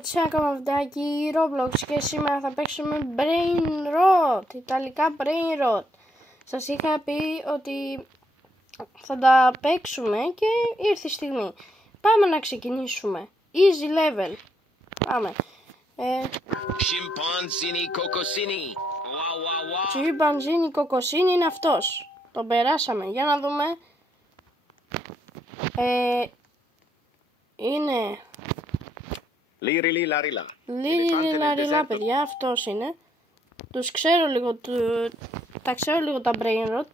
Σε ακόμα βιντεάκι Roblox και σήμερα θα παίξουμε Brain Rot, ιταλικά Brain Rot. Σας είχα πει ότι θα τα παίξουμε και ήρθε η στιγμή. Πάμε να ξεκινήσουμε. Easy level. Πάμε. Chimpanzini Cocosini είναι αυτός. Τον περάσαμε. Για να δούμε. Είναι Λιριλαριλά, παιδιά, αυτός είναι. Τους ξέρω λίγο, τα ξέρω λίγο τα Brain Rot.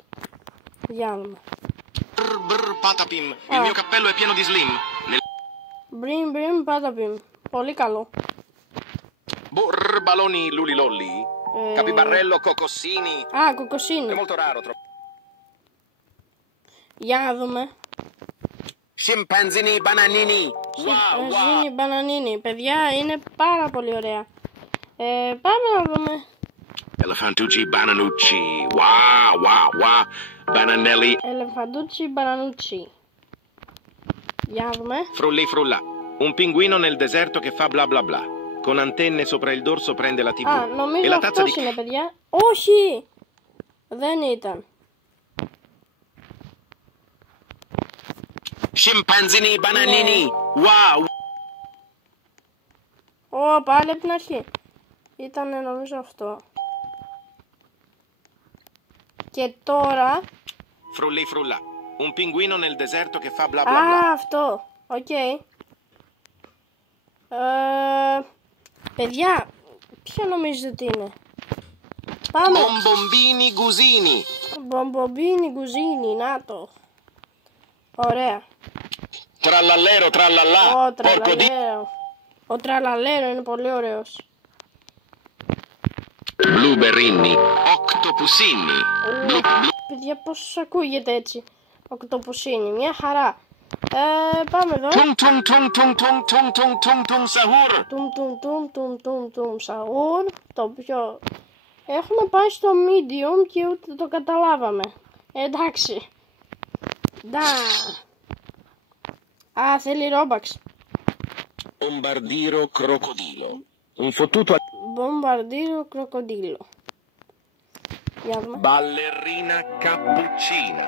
Για να δούμε. Patapim, il mio cappello è pieno di slim. Brim Patapim, πολύ καλό. Baloni lulilolli. Capibarello Cocosini. Α, Cocosini. È molto raro. Για να δούμε. Scimpanzini bananini. Scimpanzini bananini. Παιδιά, είναι πάρα πολύ ωραία. Πάμε να δούμε. Elefantucci bananucci. Wow. Bananelli. Elefantucci bananucci. Για να δούμε. Frulli frulla. Un pinguino nel deserto che fa bla bla bla. Con antenne sopra il dorso prende la TV. Α, νομίζω αυτός είναι, παιδιά. Όχι! Δεν ήταν. Scimpanzini bananini. Wow. Πάλι από την αρχή. Ήτανε νομίζω αυτό. Και τώρα. Frulli frulla. Un pinguino nel deserto che fa bla bla bla. Α, αυτό. Οκ. Παιδιά, ποιο νομίζετε ότι είναι? Πάμε. Bombombini gusini. Bombombini gusini, να το. Ωραία. Trallallero trallallà. Ο τραλαλέρο είναι πολύ ωραίος. Blueberrini. Octopusini. Παιδιά, πώς ακούγεται έτσι? Οκτωπουσίνι, μια χαρά. Πάμε εδώ. Τουμ σαούρ. Το πιο. Έχουμε πάει στο medium και ούτε το καταλάβαμε. Εντάξει. Α, θέλει ρόμπαξ. Bombardiro crocodilo. Un fottuto. Bombardiro crocodilo. Για δούμε. Ballerina cappuccina.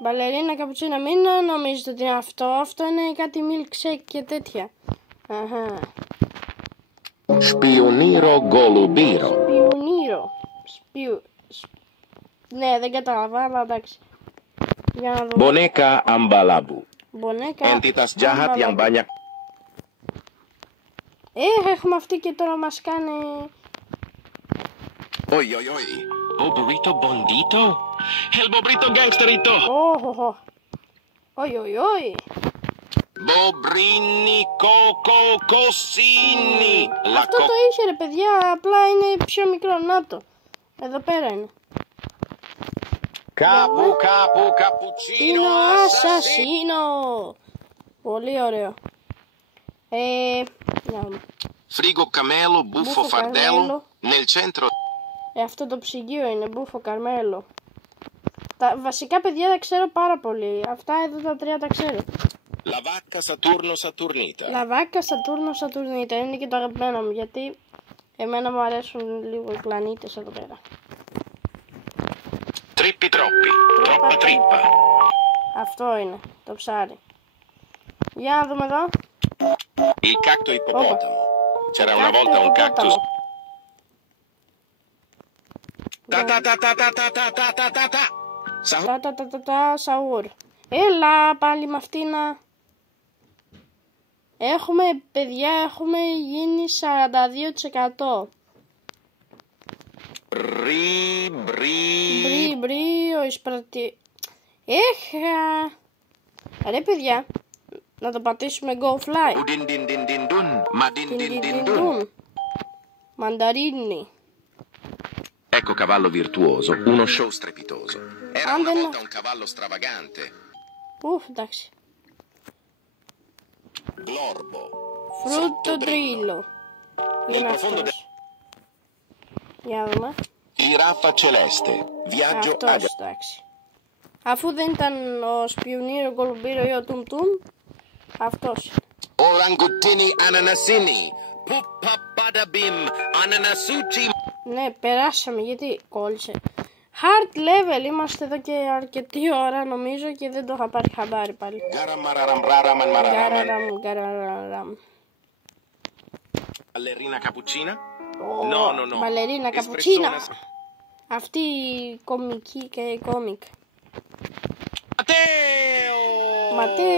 Μπαλερίνα καπουτσίνα, μην νομίζετε ότι είναι αυτό. Αυτό είναι κάτι milkshake και τέτοια. Αχα. Spioniro golubiro. Ναι, δεν κατάλαβα, αλλά εντάξει. Για να δούμε. Boneka ambalabu. Boneka Entitas jahat yang banyak. Έχουμε αυτή και τώρα μας κάνει. Oi. Oh, burrito bondito? El bobrito gangsterito. Oi. Bobrini cocosini. Αυτό το είχε ρε παιδιά, απλά είναι πιο μικρό, να το. Εδώ πέρα είναι. Capu cappuccino ασασίνο. Πολύ ωραίο. Frigo camelo, buffo fardello. Nel centro. Αυτό το ψυγείο είναι, μπούφο καρμέλο. Τα βασικά παιδιά τα ξέρω πάρα πολύ. Αυτά εδώ τα τρία τα ξέρω. La vacca Saturno Saturnita. La vacca Saturno Saturnita είναι και το αγαπημένο μου, γιατί εμένα μου αρέσουν λίγο οι πλανήτες εδώ πέρα. Trippi troppi. Troppa trippa. Αυτό είναι, το ψάρι. Για να δούμε εδώ. Il cacto ippopotamo. C'era una volta un cactus. Τα σαούρ. Έλα πάλι με αυτή να. Έχουμε παιδιά, έχουμε γίνει 42%. Μπρι, ο εισπρατη. Ρε παιδιά, να το πατήσουμε go fly. Μανταρίνι. Ecco cavallo virtuoso, uno show strepitoso. Era una volta un cavallo stravagante. Εντάξει. Glorbo. Frutto drillo. Είναι αυτός. Για να δούμε. Giraffa celeste. Viaggio Αυτός, εντάξει. Αφού δεν ήταν ο Σπιονίρο Κολουμπίρο ή ο Τουμ, αυτός. Ορανγκουτίνι ανανασίνι. Πουπαπανταμπιμ ανανασούτσι. Ναι, περάσαμε γιατί κόλλησε. Hard level, είμαστε εδώ και αρκετή ώρα νομίζω και δεν το είχα πάρει χαμπάρι πάλι. Γκαραραμ. Μπαλερίνα καπουτσίνα. Μπαλερίνα καπουτσίνα. Αυτή η κομική και κόμικ. Ματέο.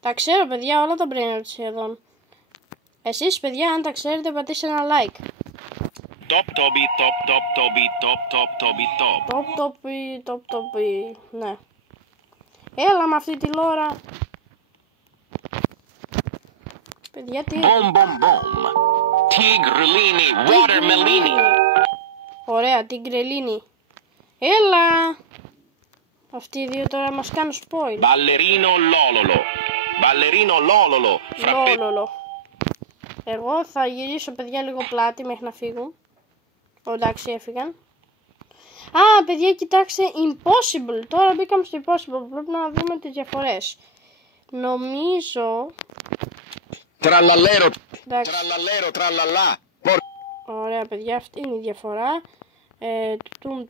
Τα ξέρω παιδιά όλα τα brain rot σχεδόν. Εσείς παιδιά αν τα ξέρετε πατήστε ένα like. Top. Ναι. Έλα με αυτή τη λόρα. Παιδιά τι. Τιγκρελίνι, watermelini. Ωραία, τιγκρελίνι. Έλα. Αυτοί οι δύο τώρα μας κάνουν spoil. Μπαλερίνο λόλολο. Λόλολο. Εγώ θα γυρίσω παιδιά λίγο πλάτη μέχρι να φύγουν. Εντάξει έφυγαν. Α παιδιά κοιτάξτε impossible. Τώρα μπήκαμε στο impossible. Πρέπει να δούμε τις διαφορές. Νομίζω. Τραλαλέρο. Εντάξει. Τραλαλά. Ωραία παιδιά αυτή είναι η διαφορά. Τουμ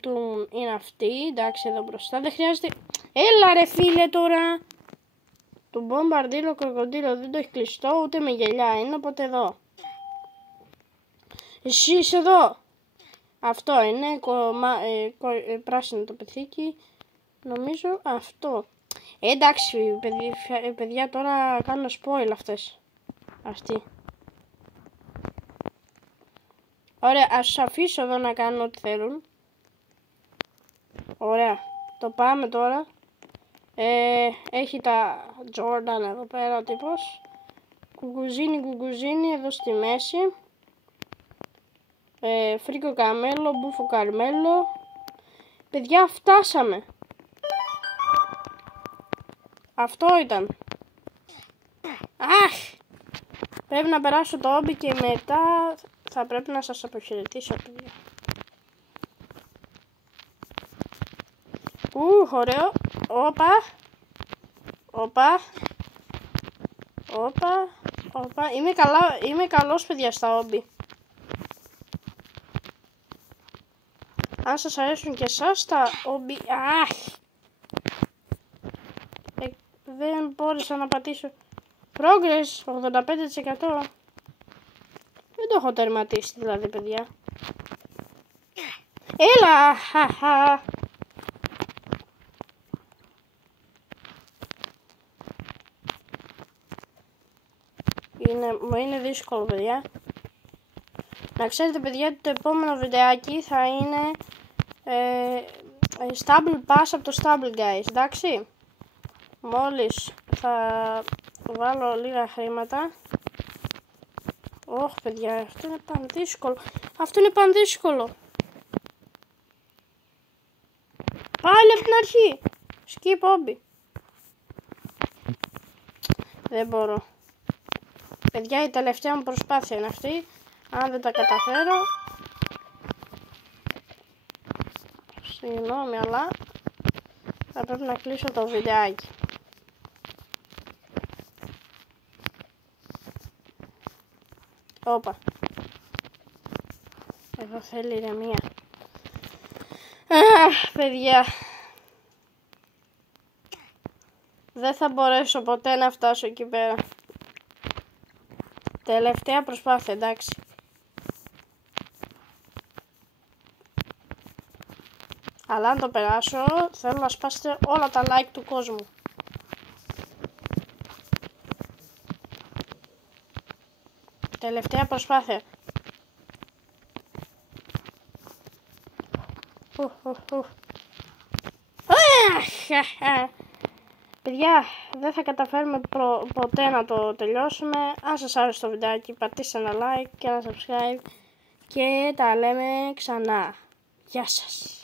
είναι αυτή. Εντάξει εδώ μπροστά. Δεν χρειάζεται. Έλα ρε φίλε τώρα. Το μπομπαρδίλο κροκοντίλο δεν το έχει κλειστό ούτε με γελιά. Είναι οπότε εδώ. Εσύ είσαι εδώ. Αυτό είναι πράσινο το πεθήκι. Νομίζω αυτό. Εντάξει παιδιά τώρα κάνω spoil αυτές. Αυτή. Ωραία ας τους αφήσω εδώ να κάνουν ό,τι θέλουν. Ωραία. Το πάμε τώρα. Έχει τα Jordan εδώ πέρα ο τύπος. Κουκουζίνι εδώ στη μέση. Φρίκο καμέλο, μπούφο καρμέλο. Παιδιά φτάσαμε. Αυτό ήταν. Αχ! Πρέπει να περάσω το όμπι και μετά θα πρέπει να σας αποχαιρετήσω παιδιά. Ωραίο. Όπα. Είμαι καλός παιδιά στα όμπι. Αν σας αρέσουν και εσάς τα όμπι. Αχ! Δεν μπόρεσα να πατήσω. Progress 85%. Δεν το έχω τερματίσει δηλαδή παιδιά. Έλα! Μου είναι δύσκολο παιδιά. Να ξέρετε παιδιά ότι το επόμενο βιντεάκι θα είναι Stable Pass από το Stable Guys, εντάξει. Μόλις θα βάλω λίγα χρήματα. Ωχ παιδιά, αυτό είναι πανδύσκολο. Πάλι από την αρχή. Skip hobby. Δεν μπορώ. Παιδιά η τελευταία μου προσπάθεια είναι αυτή. Αν δεν τα καταφέρω. Συγγνώμη αλλά θα πρέπει να κλείσω το βιντεάκι. Όπα. Εδώ θέλει ηρεμία. Αχ, παιδιά. Δεν θα μπορέσω ποτέ να φτάσω εκεί πέρα. Τελευταία προσπάθεια, εντάξει. Αλλά αν το περάσω, θέλω να σπάσετε όλα τα like του κόσμου. Τελευταία προσπάθεια. Παιδιά, δεν θα καταφέρουμε ποτέ να το τελειώσουμε. Αν σας άρεσε το βιντεάκι, πατήστε ένα like και ένα subscribe. Και τα λέμε ξανά. Γεια σας.